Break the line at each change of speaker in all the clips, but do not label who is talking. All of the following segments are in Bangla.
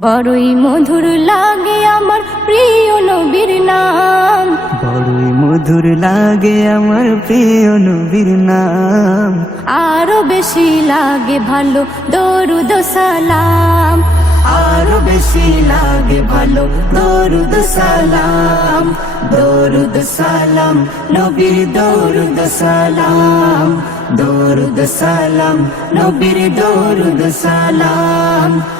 বড়ই মধুর লাগে আমার প্রিয় নবীর নাম।
বড়ই মধুর লাগে আমার প্রিয় নবীর নাম।
আরও বেশি লাগে ভালো দরুদ সালাম।
আরও বেশি লাগে ভালো দরুদ সালাম। দরুদ সালাম নবীর দরুদ সালাম। দরুদ সালাম নবীর দরুদ সালাম।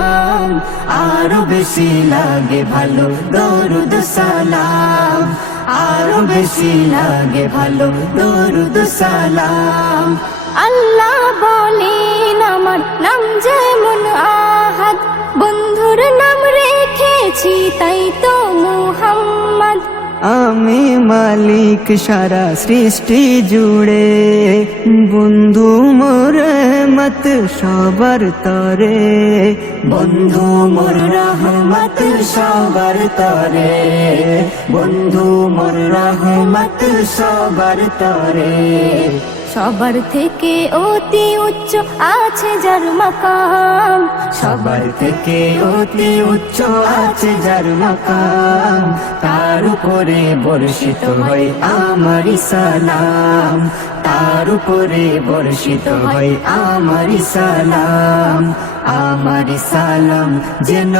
আরও বেশি লাগে ভালো। দরুদ সালাম। আরও বেশি লাগে ভালো। দরুদ সালাম।
আল্লাহ বলেন, আমার নাম যেমন আহাদ। বন্ধুর নাম রেখেছি, তাই তো মুহাম্মদ।
আমি মালিক সারা সৃষ্টি জুড়ে, বন্ধু মোর মত সবার তরে। বন্ধু মোর রহমত সবার তরে, বন্ধু মোর রহমত সবার তরে।
সবার থেকে অতি উচ্চ আছে যার মাকাম।
সবার থেকে অতি উচ্চ আছে যার মাকাম। তার উপরে বর্ষিত হয় আমার সালাম। তার উপরে বর্ষিত হয় আমার সালাম। আমার সালাম যেন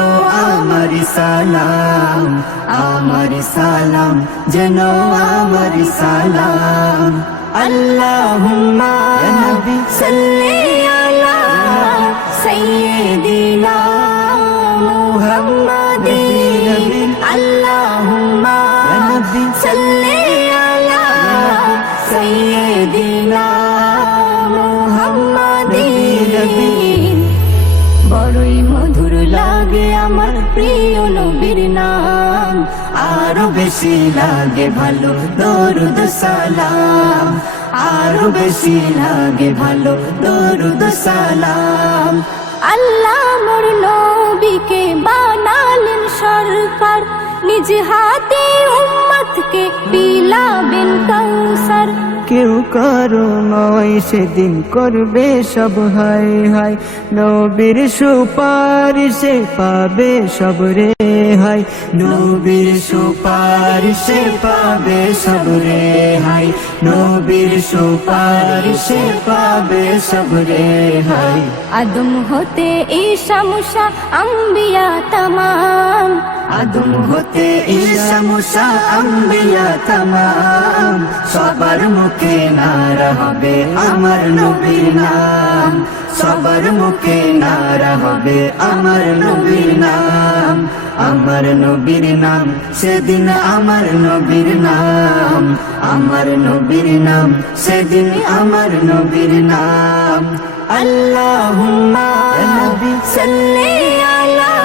আমার সালাম। আমার সালাম যেন আমার সালাম। আল্লাহুম্মা ইয়া নবী।
সাল্লি আলা সাইয়্যিদিনা মুহাম্মাদিন আল্লাহুম্মা
ইয়া নবী।
সাল্লি
আরও বেশি লাগে ভালো, দরুদ সালাম। আরও বেশি লাগে ভালো, দরুদ সালাম।
আল্লাহ মোর নবীকে বানালেন সরকার, নিজ হাতে উম্মতকে বিলাবেন কৌসার
কেউ কারও নয় সেদিন করবে সব হায় হায় নবীর সুপারিশে পাবে সব রে হায় নবীর সুপারিশে পাবে সব রে হায় নবীর সুপারিশে পাবে সব রে হায়
আদম হতে ঈশা মুসা আম্বিয়া তামাম।
আদম হতে ঈশা, মুসা, আম্বিয়া তামাম, সবার মুখে নারা হবে আমার নবীর নাম। সবার মুখে নারা হবে আমার নবীর নাম। আমার নবীর নাম, সেদিন আমার নবীর নাম। আমার নবীর নাম, সেদিন আমার নবীর নাম। নবী,
সাল্লি আলা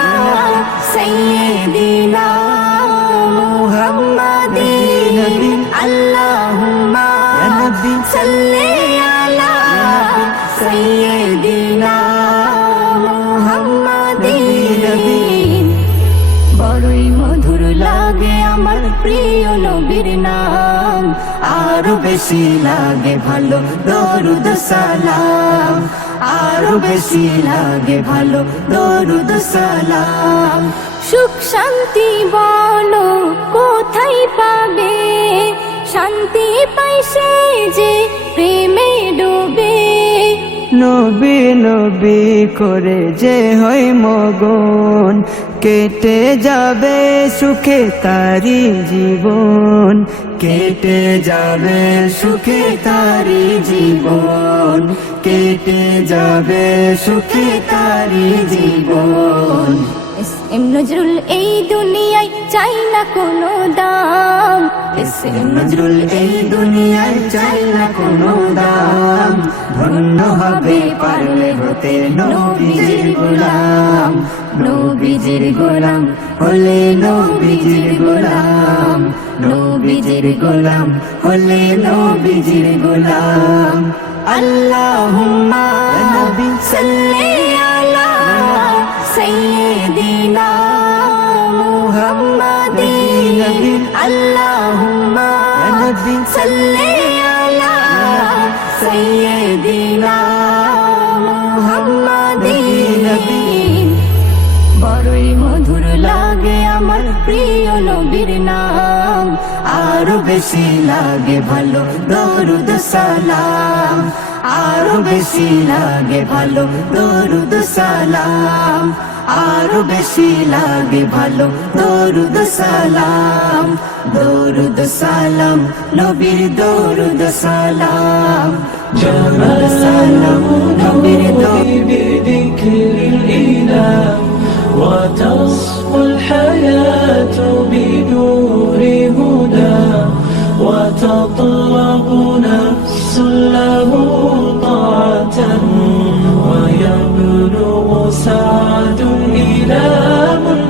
আল্লাহুম্মা
ইয়া নবী
সাল্লি আলা সাইয়্যিদিনা মুহাম্মাদিন। বড়ই মধুর লাগে আমার প্রিয় নবীর নাম,
আরও বেশি লাগে ভালো দরুদ সালাম, আরও বেশি লাগে ভালো দরুদ সালাম।
সুখ শান্তি বলো, কোথায় পাবে? শান্তি পাইছে যে প্রেমে ডুবে।
নবী নবী করে যে হয় মগন, কেটে যাবে সুখে তারি জীবন। কেটে যাবে সুখে তারি জীবন, কেটে যাবে সুখে তারি জীবন।
এম নজরুল, এই দুনিয়ায় চাই না কোনো দাম।
এস এম নজরুল, এই দুনিয়ায় চাই না কোনো দাম। ধন্য হবে পারলে হতে নবীজির গোলাম। নবীজির গোলাম হলে নবীজির গোলাম। নবীজির গোলাম হলে নবীজির গোলাম। আল্লাহুম্মা নবী
সাল্লি আল্লাহুম্মা
নবী
প্রিয় নবীর নাম,
আরও বেশি লাগে ভালো, দরুদ সালাম। আরও বেশি লাগে ভালো, দরুদ সালাম। আরও বেশি লাগে ভালো, দরুদ সালাম। দরুদ সালাম, নবীর দরুদ সালাম। দরুদ সালাম, নবীর দরুদ।
تتطلب نفس له طاعة ويبلغ سعد إلى من